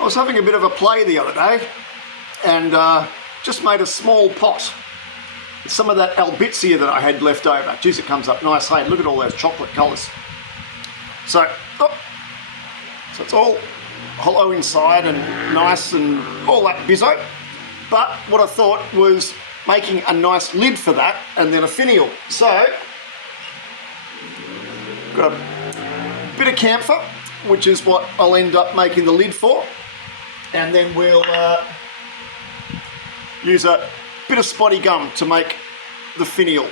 I was having a bit of a play the other day and just made a small pot. Some of that Albizia that I had left over. Geez, it comes up nice, hey, look at all those chocolate colours. So it's all hollow inside and nice and all that bizzo. But what I thought was making a nice lid for that and then a finial. So, got a bit of camphor, which is what I'll end up making the lid for. And then we'll use a bit of spotty gum to make the finial.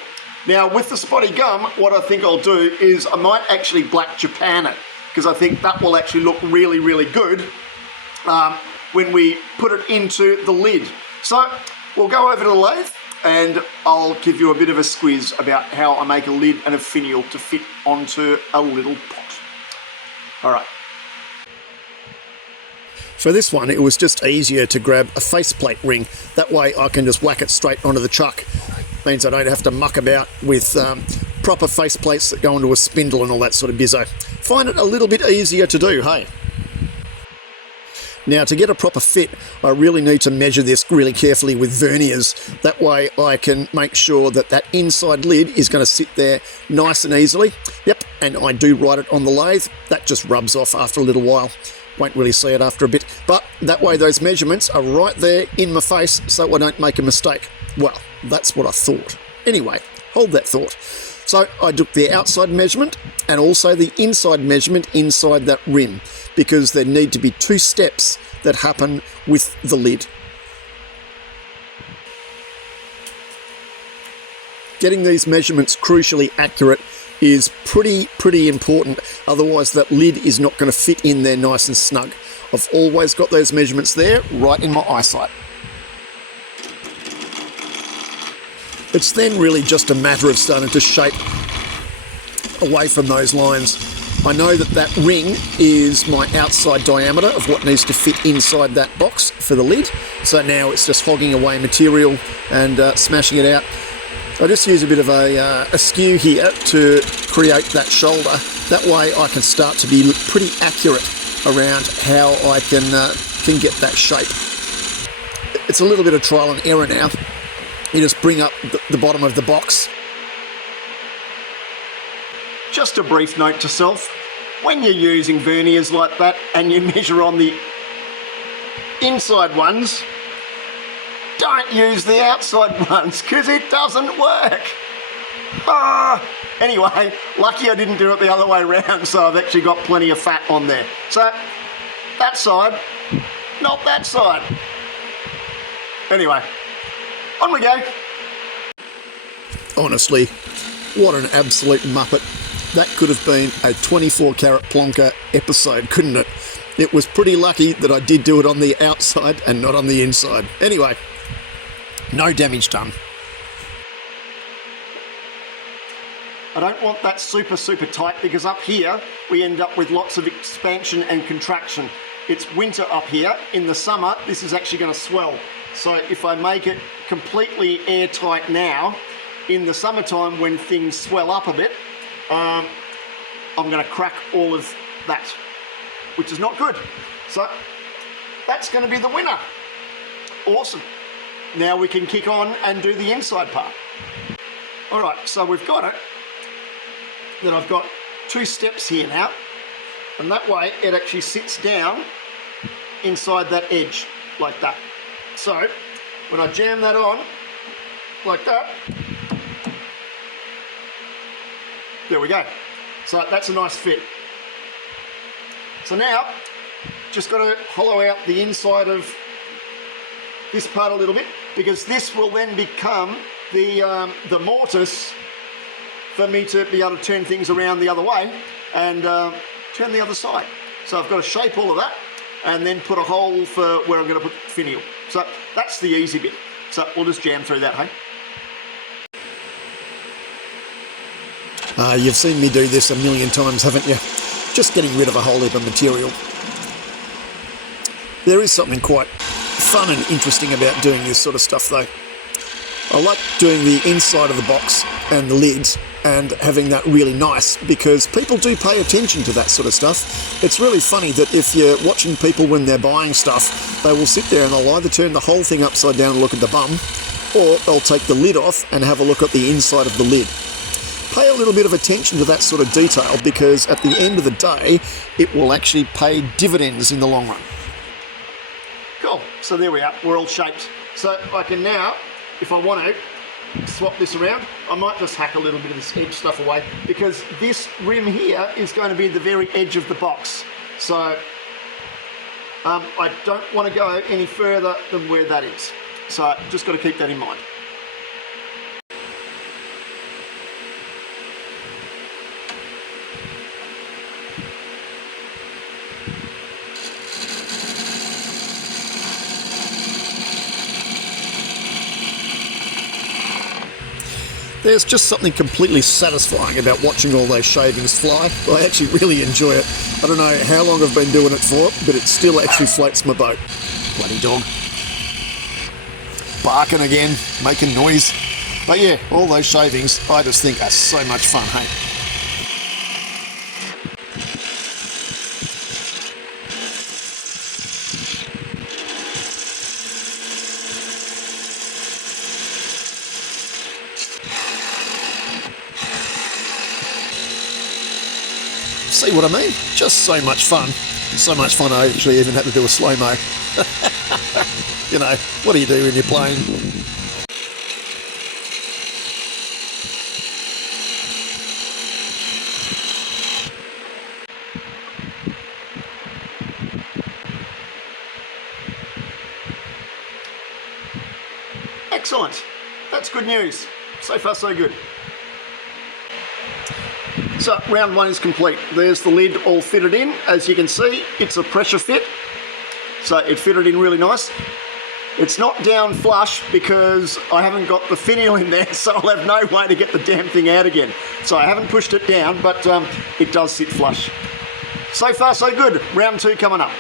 Now with the spotty gum, what I think I'll do is I might actually black Japan it, because I think that will actually look really, really good when we put it into the lid. So we'll go over to the lathe and I'll give you a bit of a squiz about how I make a lid and a finial to fit onto a little pot. All right. For this one, it was just easier to grab a faceplate ring. That way I can just whack it straight onto the chuck. Means I don't have to muck about with proper faceplates that go into a spindle and all that sort of bizzo. Find it a little bit easier to do, hey? Now, to get a proper fit, I really need to measure this really carefully with verniers. That way I can make sure that that inside lid is going to sit there nice and easily. Yep, and I do write it on the lathe. That just rubs off after a little while. Won't really see it after a bit, but that way those measurements are right there in my face so I don't make a mistake. Well, that's what I thought. Anyway, hold that thought. So I took the outside measurement and also the inside measurement inside that rim, because there need to be two steps that happen with the lid. Getting these measurements crucially accurate is pretty important, otherwise that lid is not going to fit in there nice and snug. I've always got those measurements there right in my eyesight. It's then really just a matter of starting to shape away from those lines. I know that that ring is my outside diameter of what needs to fit inside that box for the lid, so now it's just hogging away material and smashing it out. I just use a bit of a skew here to create that shoulder. That way I can start to be pretty accurate around how I can get that shape. It's a little bit of trial and error now. You just bring up the bottom of the box. Just a brief note to self, when you're using verniers like that and you measure on the inside ones, don't use the outside ones because it doesn't work. Anyway, lucky I didn't do it the other way around, so I've actually got plenty of fat on there. So that side, not that side. Anyway, on we go. Honestly, what an absolute muppet. That could have been a 24 karat plonker episode, couldn't it? It was pretty lucky that I did do it on the outside and not on the inside. Anyway, no damage done. I don't want that super tight, because up here we end up with lots of expansion and contraction. It's winter up here. In the summer, this is actually going to swell. So if I make it completely airtight now, in the summertime when things swell up a bit, I'm going to crack all of that, which is not good. So that's going to be the winner. Awesome. Now we can kick on and do the inside part. All right, so we've got it. Then I've got two steps here now, and that way it actually sits down inside that edge like that. So when I jam that on like that, there we go. So that's a nice fit. So now just got to hollow out the inside of this part a little bit, because this will then become the mortise for me to be able to turn things around the other way and turn the other side. So I've got to shape all of that and then put a hole for where I'm going to put the finial. So that's the easy bit. So we'll just jam through that, hey? You've seen me do this a million times, haven't you? Just getting rid of a whole heap of material. There is something quite fun and interesting about doing this sort of stuff though. I like doing the inside of the box and the lids and having that really nice, because people do pay attention to that sort of stuff. It's really funny that if you're watching people when they're buying stuff, they will sit there and they'll either turn the whole thing upside down and look at the bum, or they'll take the lid off and have a look at the inside of the lid. Pay a little bit of attention to that sort of detail, because at the end of the day, it will actually pay dividends in the long run. Cool, so there we are, we're all shaped. So I can now, if I want to, swap this around. I might just hack a little bit of this edge stuff away, because this rim here is going to be the very edge of the box. So I don't want to go any further than where that is. So just got to keep that in mind. There's just something completely satisfying about watching all those shavings fly. I actually really enjoy it. I don't know how long I've been doing it for, but it still actually floats my boat. Bloody dog. Barking again, making noise. But yeah, all those shavings I just think are so much fun, hey? See what I mean? Just so much fun. So much fun I actually even had to do a slow-mo. You know, what do you do when you're playing? Excellent. That's good news. So far, so good. So round one is complete. There's the lid all fitted in. As you can see, it's a pressure fit. So it fitted in really nice. It's not down flush because I haven't got the finial in there, so I'll have no way to get the damn thing out again. So I haven't pushed it down, but it does sit flush. So far, so good. Round two coming up.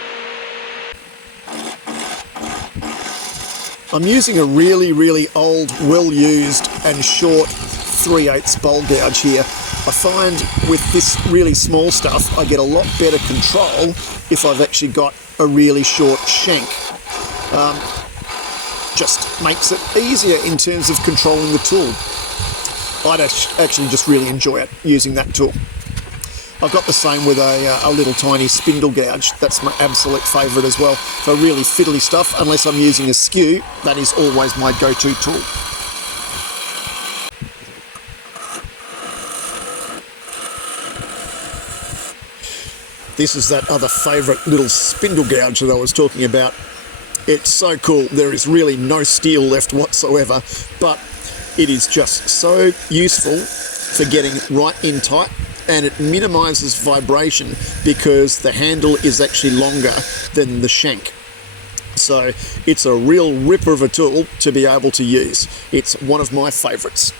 I'm using a really, really old, well-used and short 3/8 bowl gouge here. I find with this really small stuff, I get a lot better control if I've actually got a really short shank. Just makes it easier in terms of controlling the tool. I'd actually just really enjoy it, using that tool. I've got the same with a little tiny spindle gouge. That's my absolute favourite as well. For really fiddly stuff, unless I'm using a skew, that is always my go-to tool. This is that other favourite little spindle gouge that I was talking about. It's so cool. There is really no steel left whatsoever, but it is just so useful for getting right in tight, and it minimises vibration because the handle is actually longer than the shank. So it's a real ripper of a tool to be able to use. It's one of my favourites.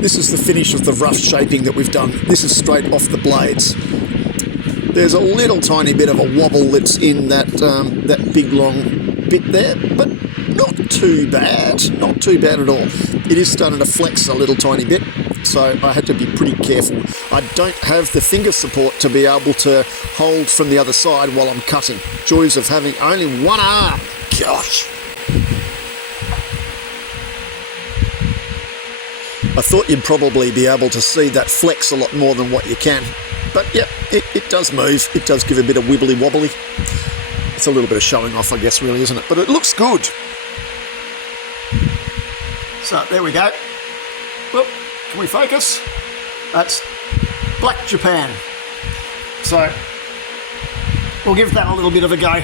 This is the finish of the rough shaping that we've done. This is straight off the blades. There's a little tiny bit of a wobble that's in that big long bit there, but not too bad. Not too bad at all. It is starting to flex a little tiny bit, so I had to be pretty careful. I don't have the finger support to be able to hold from the other side while I'm cutting. Joys of having only one arm. Gosh. I thought you'd probably be able to see that flex a lot more than what you can. But yep, it does move. It does give a bit of wibbly wobbly. It's a little bit of showing off, I guess, really, isn't it? But it looks good. So there we go. Well, can we focus? That's Black Japan. So we'll give that a little bit of a go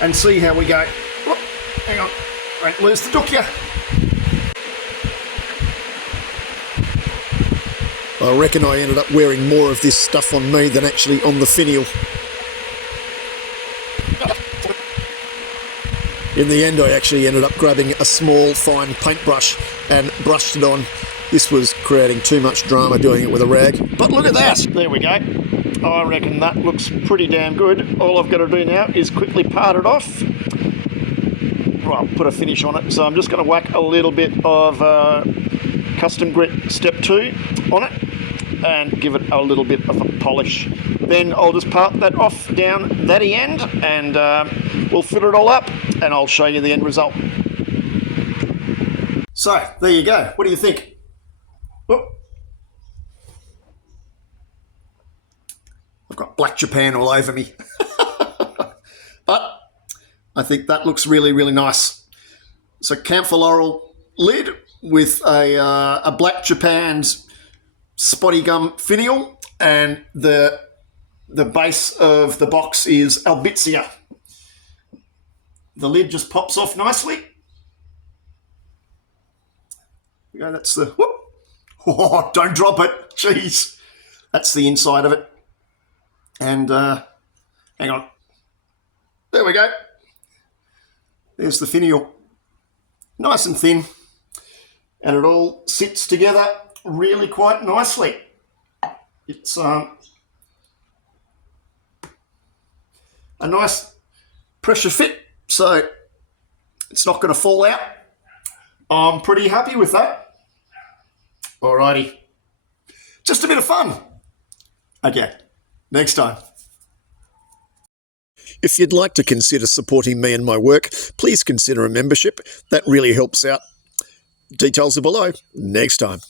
and see how we go. Whoop, hang on, don't lose the dookya. I reckon I ended up wearing more of this stuff on me than actually on the finial. In the end, I actually ended up grabbing a small, fine paintbrush and brushed it on. This was creating too much drama doing it with a rag. But look at that! There we go. I reckon that looks pretty damn good. All I've got to do now is quickly part it off. Well, put a finish on it. So I'm just going to whack a little bit of Custom Grit Step 2 on it and give it a little bit of a polish. Then I'll just part that off down that end and we'll fit it all up and I'll show you the end result. So, there you go. What do you think? Whoop. I've got Black Japan all over me. But I think that looks really, really nice. So camphor laurel lid with a Black Japan's spotty gum finial, and the base of the box is Albizia. The lid just pops off nicely. Yeah, that's the whoop. Oh, don't drop it. Jeez. That's the inside of it. And hang on. There we go. There's the finial. Nice and thin. And it all sits together really quite nicely. It's a nice pressure fit, so it's not going to fall out. I'm pretty happy with that. Alrighty. Just a bit of fun. Okay, next time. If you'd like to consider supporting me and my work, please consider a membership. That really helps out. Details are below. Next time.